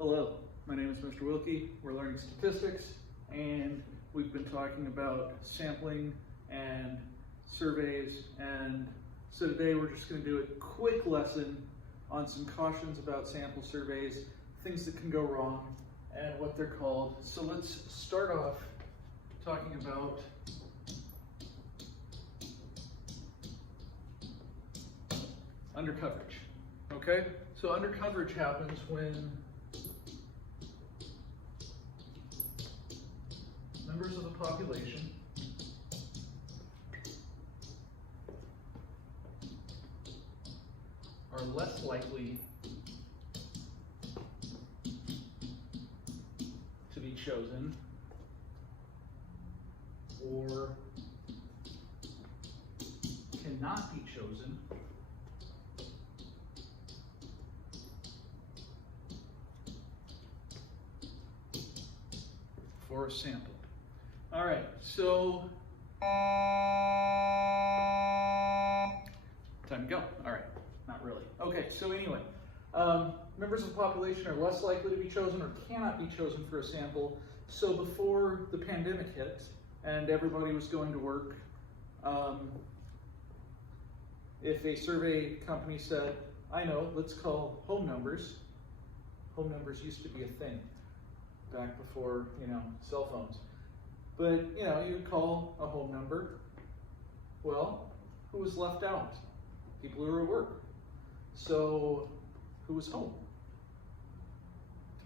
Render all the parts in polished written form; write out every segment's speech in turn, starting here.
Hello, my name is Mr. Wilke. We're learning statistics, and we've been talking about sampling and surveys, and so today we're just going to do a quick lesson on some cautions about sample surveys, things that can go wrong, and what they're called. So let's start off talking about undercoverage. Okay, so undercoverage happens when members of the population are less likely to be chosen or cannot be chosen for a sample. All right, so time to go. All right, not really. Okay, so anyway, members of the population are less likely to be chosen or cannot be chosen for a sample. So before the pandemic hit and everybody was going to work, if a survey company said, I know, let's call home numbers. Home numbers used to be a thing back before, cell phones. But, you would call a home number. Well, who was left out? People who were at work. So, who was home?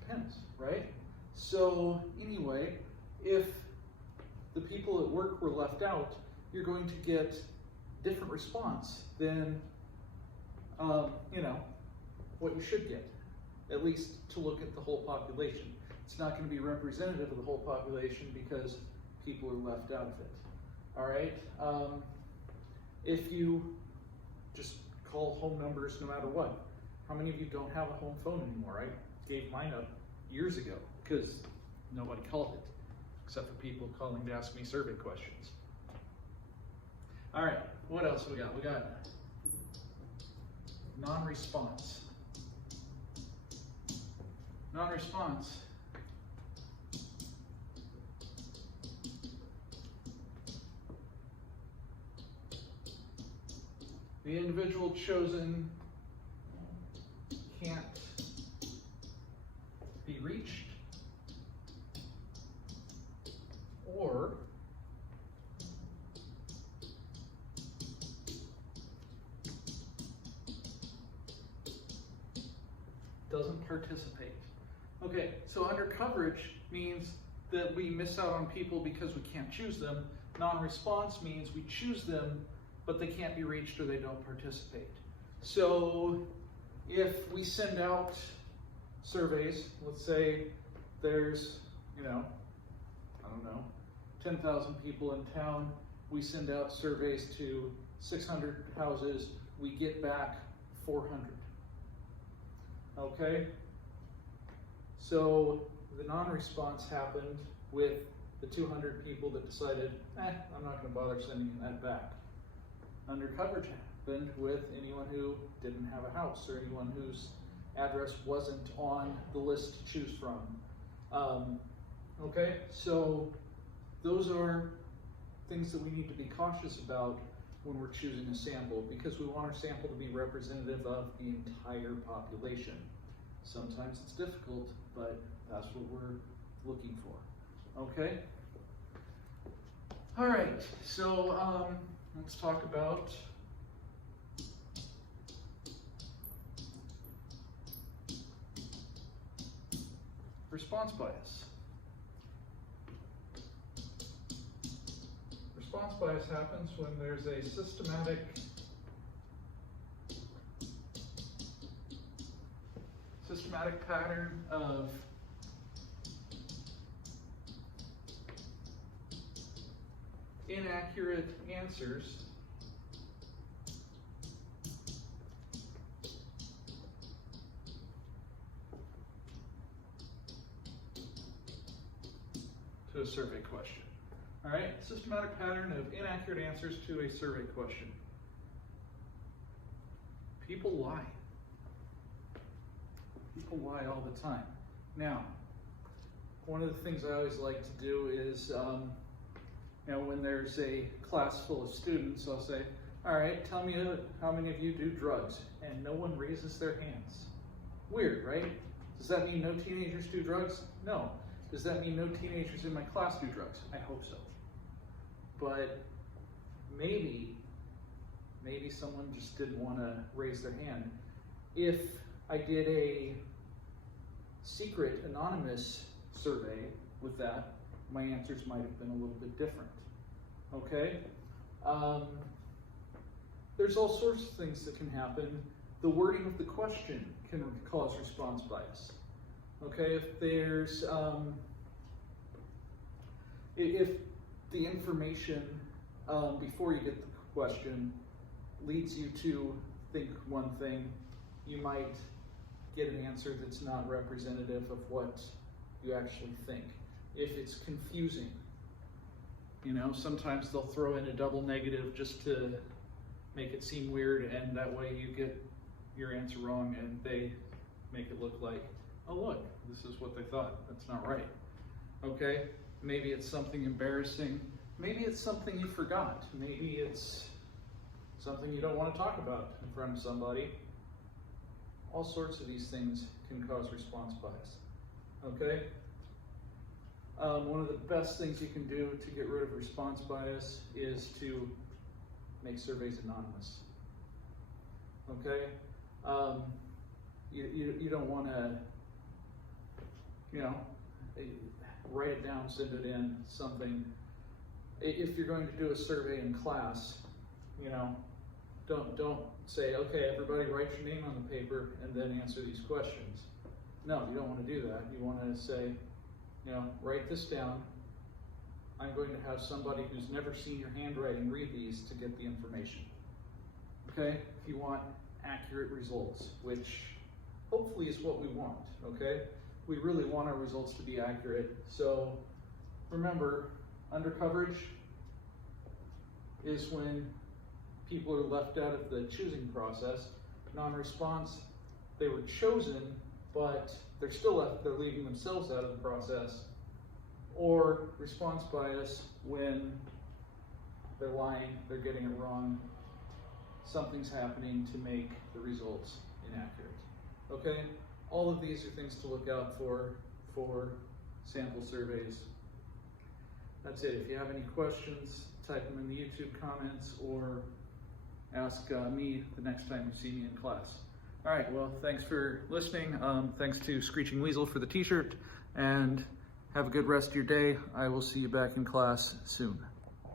Depends, right? So, anyway, if the people at work were left out, you're going to get different response than, what you should get, at least to look at the whole population. It's not going to be representative of the whole population because people are left out of it. All right? If you just call home numbers no matter what, how many of you don't have a home phone anymore? I gave mine up years ago because nobody called it, except for people calling to ask me survey questions. All right, what else we got? We got non-response. Non-response the individual chosen can't be reached or doesn't participate. Okay, so undercoverage means that we miss out on people because we can't choose them. Non-response means we choose them, but they can't be reached or they don't participate. So if we send out surveys, let's say there's, 10,000 people in town, we send out surveys to 600 houses, we get back 400. Okay? So the non-response happened with the 200 people that decided, I'm not going to bother sending that back. Undercoverage happened with anyone who didn't have a house or anyone whose address wasn't on the list to choose from. Okay, so those are things that we need to be cautious about when we're choosing a sample, because we want our sample to be representative of the entire population. Sometimes it's difficult, but that's what we're looking for. Okay? All right, so let's talk about response bias. Response bias happens when there's a systematic pattern of inaccurate answers to a survey question. All right, systematic pattern of inaccurate answers to a survey question. People lie. People lie all the time. Now, one of the things I always like to do is, when there's a class full of students, I'll say, all right, tell me how many of you do drugs, and no one raises their hands. Weird, right? Does that mean no teenagers do drugs? No. Does that mean no teenagers in my class do drugs? I hope so. But maybe someone just didn't want to raise their hand. If I did a secret anonymous survey with that, my answers might have been a little bit different. Okay? There's all sorts of things that can happen. The wording of the question can cause response bias. Okay, if there's, if the information before you get the question leads you to think one thing, you might get an answer that's not representative of what you actually think. If it's confusing, sometimes they'll throw in a double negative just to make it seem weird, and that way you get your answer wrong and they make it look like, oh look, this is what they thought. That's not right. Okay? Maybe it's something embarrassing. Maybe it's something you forgot. Maybe it's something you don't want to talk about in front of somebody. All sorts of these things can cause response bias. Okay? One of the best things you can do to get rid of response bias is to make surveys anonymous. Okay? You don't want to, write it down, send it in, something. If you're going to do a survey in class, don't say, okay, everybody write your name on the paper and then answer these questions. No, you don't want to do that. You want to say, write this down. I'm going to have somebody who's never seen your handwriting read these to get the information. Okay? If you want accurate results, which hopefully is what we want, okay? We really want our results to be accurate. So remember, undercoverage is when people are left out of the choosing process. Non-response, they were chosen, but they're still left, they're leaving themselves out of the process. Or response bias, when they're lying, they're getting it wrong, something's happening to make the results inaccurate. Okay? All of these are things to look out for sample surveys. That's it. If you have any questions, type them in the YouTube comments or ask me the next time you see me in class. All right, well, thanks for listening. Thanks to Screeching Weasel for the t-shirt, and have a good rest of your day. I will see you back in class soon.